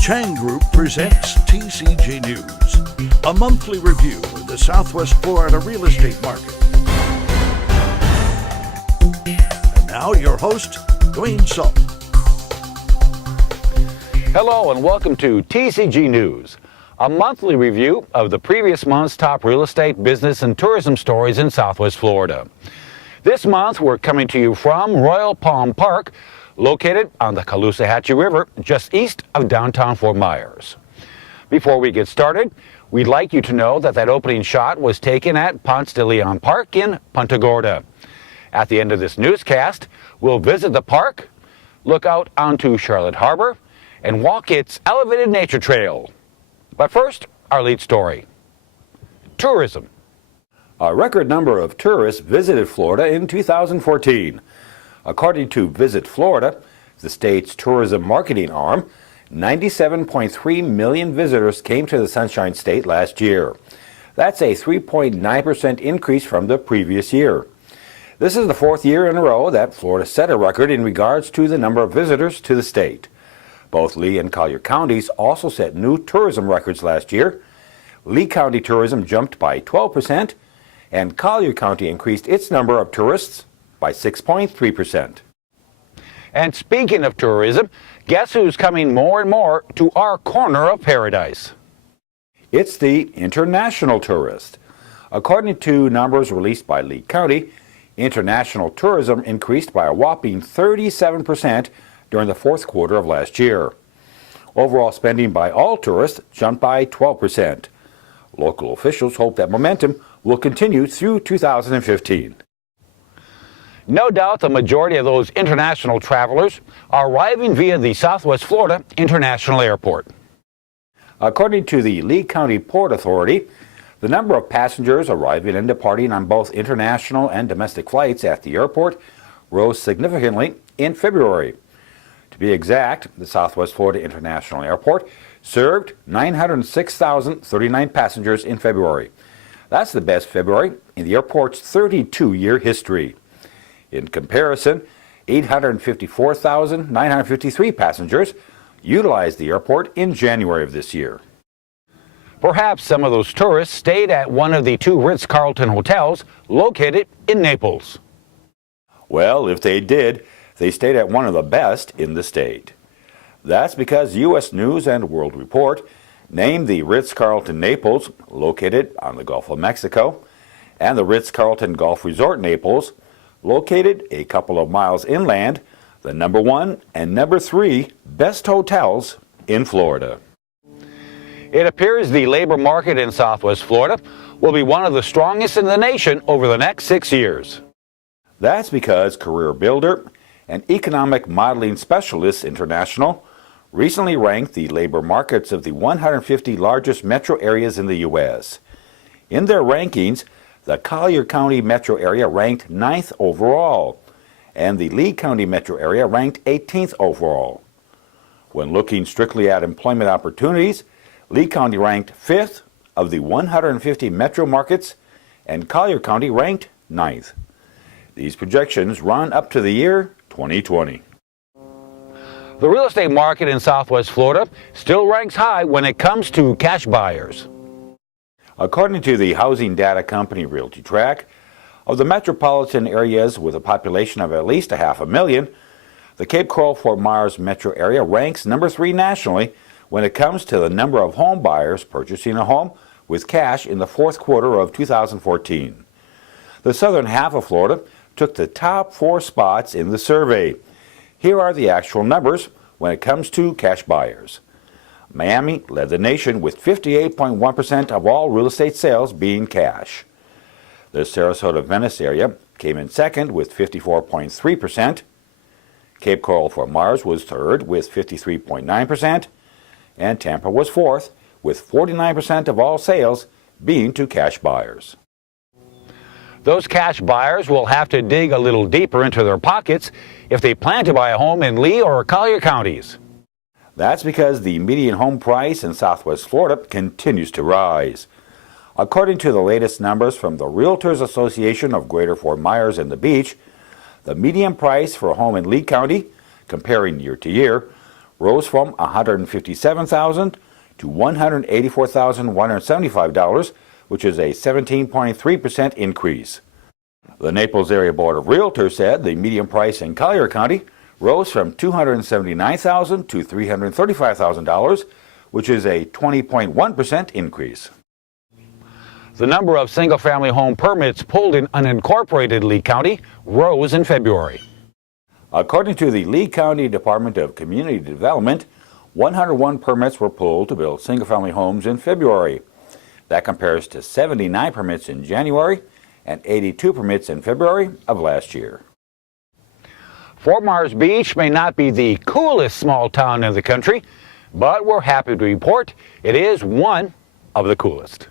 Chang Group presents TCG News, a monthly review of the Southwest Florida real estate market. And now your host, Dwayne Sultan. Hello and welcome to TCG News, a monthly review of the previous month's top real estate, business, and tourism stories in Southwest Florida. This month we're coming to you from Royal Palm Park, located on the Caloosahatchee River, just east of downtown Fort Myers. Before we get started, we'd like you to know that opening shot was taken at Ponce de Leon Park in Punta Gorda. At the end of this newscast, we'll visit the park, look out onto Charlotte Harbor, and walk its elevated nature trail. But first, our lead story. Tourism. A record number of tourists visited Florida in 2014. According to Visit Florida, the state's tourism marketing arm, 97.3 million visitors came to the Sunshine State last year. That's a 3.9% increase from the previous year. This is the fourth year in a row that Florida set a record in regards to the number of visitors to the state. Both Lee and Collier counties also set new tourism records last year. Lee County tourism jumped by 12%, and Collier County increased its number of tourists by 6.3%. And speaking of tourism, guess who's coming more and more to our corner of paradise? It's the international tourist. According to numbers released by Lee County, international tourism increased by a whopping 37% during the fourth quarter of last year. Overall spending by all tourists jumped by 12%. Local officials hope that momentum will continue through 2015. No doubt the majority of those international travelers are arriving via the Southwest Florida International Airport. According to the Lee County Port Authority, the number of passengers arriving and departing on both international and domestic flights at the airport rose significantly in February. To be exact, the Southwest Florida International Airport served 906,039 passengers in February. That's the best February in the airport's 32-year history. In comparison, 854,953 passengers utilized the airport in January of this year. Perhaps some of those tourists stayed at one of the two RitzCarlton hotels located in Naples. Well, if they did, they stayed at one of the best in the state. That's because U.S. News and World Report named the RitzCarlton Naples, located on the Gulf of Mexico, and the RitzCarlton Golf Resort Naples, located a couple of miles inland, the number 1 and number 3 best hotels in Florida. It appears the labor market in Southwest Florida will be one of the strongest in the nation over the next 6 years. That's because Career Builder and Economic Modeling Specialists International recently ranked the labor markets of the 150 largest metro areas in the U.S. In their rankings, the Collier County metro area ranked 9th overall, and the Lee County metro area ranked 18th overall. When looking strictly at employment opportunities, Lee County ranked 5th of the 150 metro markets, and Collier County ranked 9th. These projections run up to the year 2020. The real estate market in Southwest Florida still ranks high when it comes to cash buyers. According to the housing data company Realty Track, of the metropolitan areas with a population of at least 500,000, the Cape Coral-Fort Myers metro area ranks number 3 nationally when it comes to the number of home buyers purchasing a home with cash in the fourth quarter of 2014. The southern half of Florida took the top 4 spots in the survey. Here are the actual numbers when it comes to cash buyers. Miami led the nation with 58.1% of all real estate sales being cash. The Sarasota-Venice area came in second with 54.3%. Cape Coral-Fort Myers was third with 53.9%, and Tampa was fourth with 49% of all sales being to cash buyers. Those cash buyers will have to dig a little deeper into their pockets if they plan to buy a home in Lee or Collier counties. That's because the median home price in Southwest Florida continues to rise. According to the latest numbers from the Realtors Association of Greater Fort Myers and the Beach, the median price for a home in Lee County, comparing year to year, rose from $157,000 to $184,175, which is a 17.3% increase. The Naples Area Board of Realtors said the median price in Collier County rose from $279,000 to $335,000, which is a 20.1% increase. The number of single-family home permits pulled in unincorporated Lee County rose in February. According to the Lee County Department of Community Development, 101 permits were pulled to build single-family homes in February. That compares to 79 permits in January and 82 permits in February of last year. Fort Myers Beach may not be the coolest small town in the country, but we're happy to report it is one of the coolest.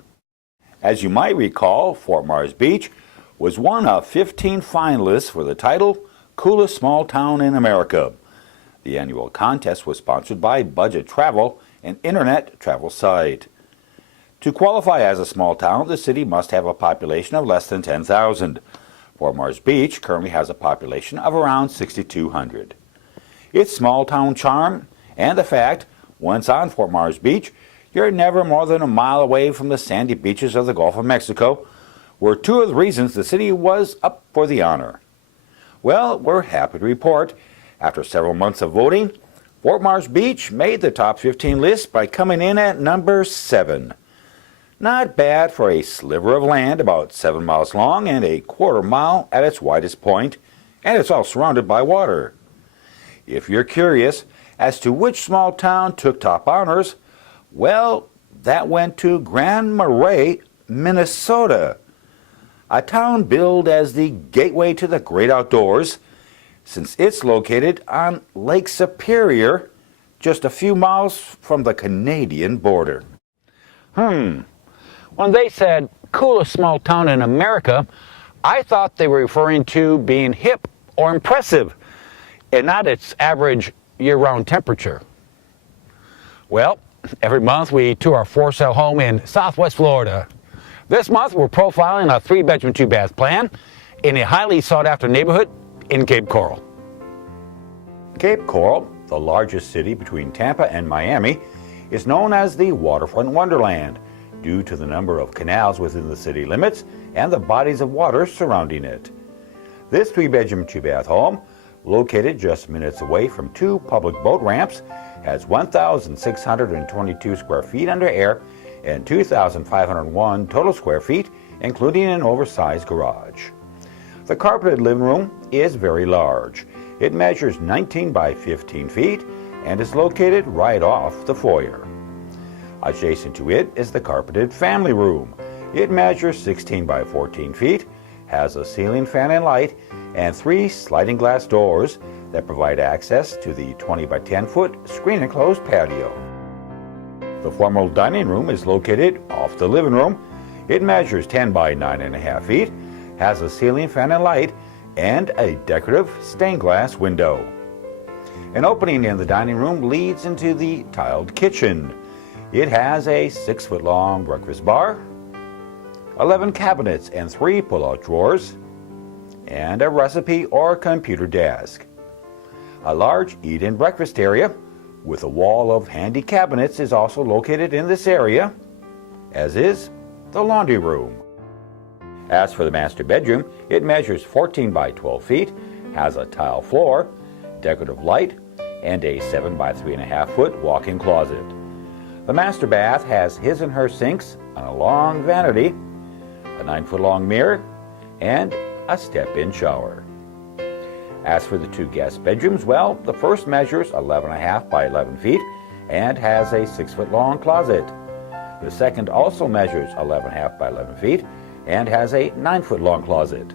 As you might recall, Fort Myers Beach was one of 15 finalists for the title Coolest Small Town in America. The annual contest was sponsored by Budget Travel, an internet travel site. To qualify as a small town, the city must have a population of less than 10,000. Fort Myers Beach currently has a population of around 6,200. Its small town charm and the fact, once on Fort Myers Beach, you're never more than a mile away from the sandy beaches of the Gulf of Mexico, were two of the reasons the city was up for the honor. Well, we're happy to report, after several months of voting, Fort Myers Beach made the top 15 list by coming in at number 7. Not bad for a sliver of land about 7 miles long and a quarter mile at its widest point, and it's all surrounded by water. If you're curious as to which small town took top honors, well, that went to Grand Marais, Minnesota, a town billed as the gateway to the great outdoors, since it's located on Lake Superior, just a few miles from the Canadian border. When they said coolest small town in America, I thought they were referring to being hip or impressive, and not its average year-round temperature. Well, every month we tour our for-sale home in Southwest Florida. This month we're profiling a 3-bedroom, 2-bath plan in a highly sought-after neighborhood in Cape Coral. Cape Coral, the largest city between Tampa and Miami, is known as the waterfront wonderland due to the number of canals within the city limits and the bodies of water surrounding it. This 3-bedroom, 2-bath home, located just minutes away from 2 public boat ramps, has 1,622 square feet under air and 2,501 total square feet, including an oversized garage. The carpeted living room is very large. It measures 19 by 15 feet and is located right off the foyer. Adjacent to it is the carpeted family room. It measures 16 by 14 feet, has a ceiling fan and light, and 3 sliding glass doors that provide access to the 20 by 10 foot screen enclosed patio. The formal dining room is located off the living room. It measures 10 by 9.5 feet, has a ceiling fan and light, and a decorative stained glass window. An opening in the dining room leads into the tiled kitchen. It has a 6-foot-long breakfast bar, 11 cabinets and 3 pull-out drawers, and a recipe or computer desk. A large eat-in breakfast area with a wall of handy cabinets is also located in this area, as is the laundry room. As for the master bedroom, it measures 14 by 12 feet, has a tile floor, decorative light, and a 7 by 3.5 foot walk-in closet. The master bath has his and her sinks on a long vanity, a 9-foot-long mirror, and a step-in shower. As for the 2 guest bedrooms, well, the first measures 11.5 by 11 feet and has a 6-foot-long closet. The second also measures 11.5 by 11 feet and has a 9-foot-long closet.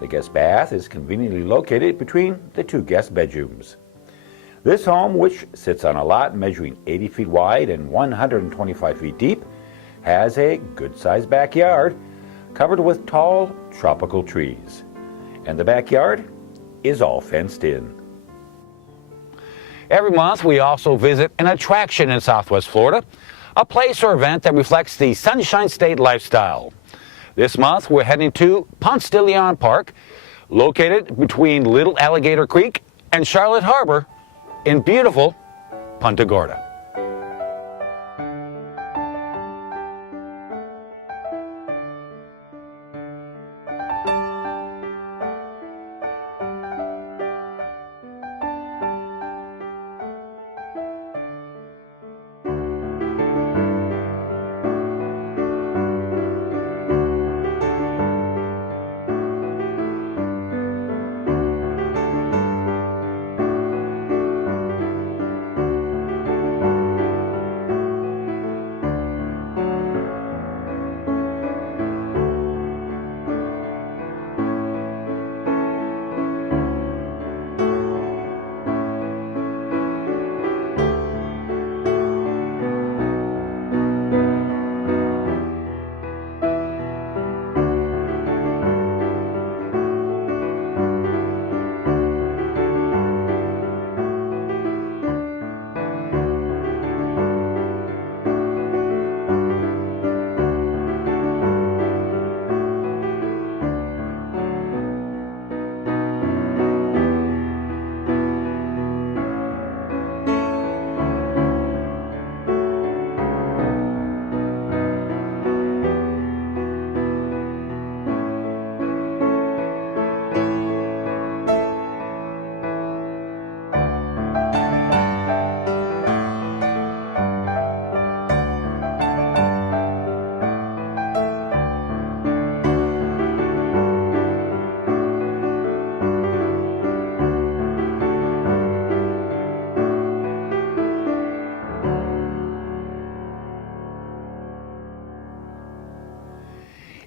The guest bath is conveniently located between the 2 guest bedrooms. This home, which sits on a lot measuring 80 feet wide and 125 feet deep, has a good-sized backyard covered with tall tropical trees. And the backyard is all fenced in. Every month we also visit an attraction in Southwest Florida, a place or event that reflects the Sunshine State lifestyle. This month we're heading to Ponce de Leon Park, located between Little Alligator Creek and Charlotte Harbor in beautiful Punta Gorda.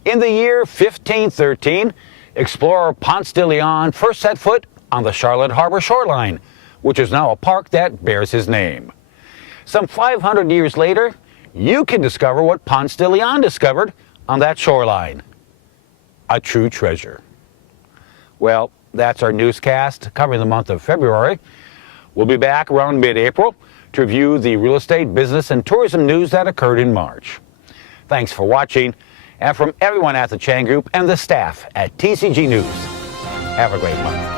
In the year 1513, explorer Ponce de Leon first set foot on the Charlotte Harbor shoreline, which is now a park that bears his name. Some 500 years later, you can discover what Ponce de Leon discovered on that shoreline. A true treasure. Well, that's our newscast covering the month of February. We'll be back around mid-April to review the real estate, business, and tourism news that occurred in March. Thanks for watching. And from everyone at the Chang Group and the staff at TCG News, have a great month.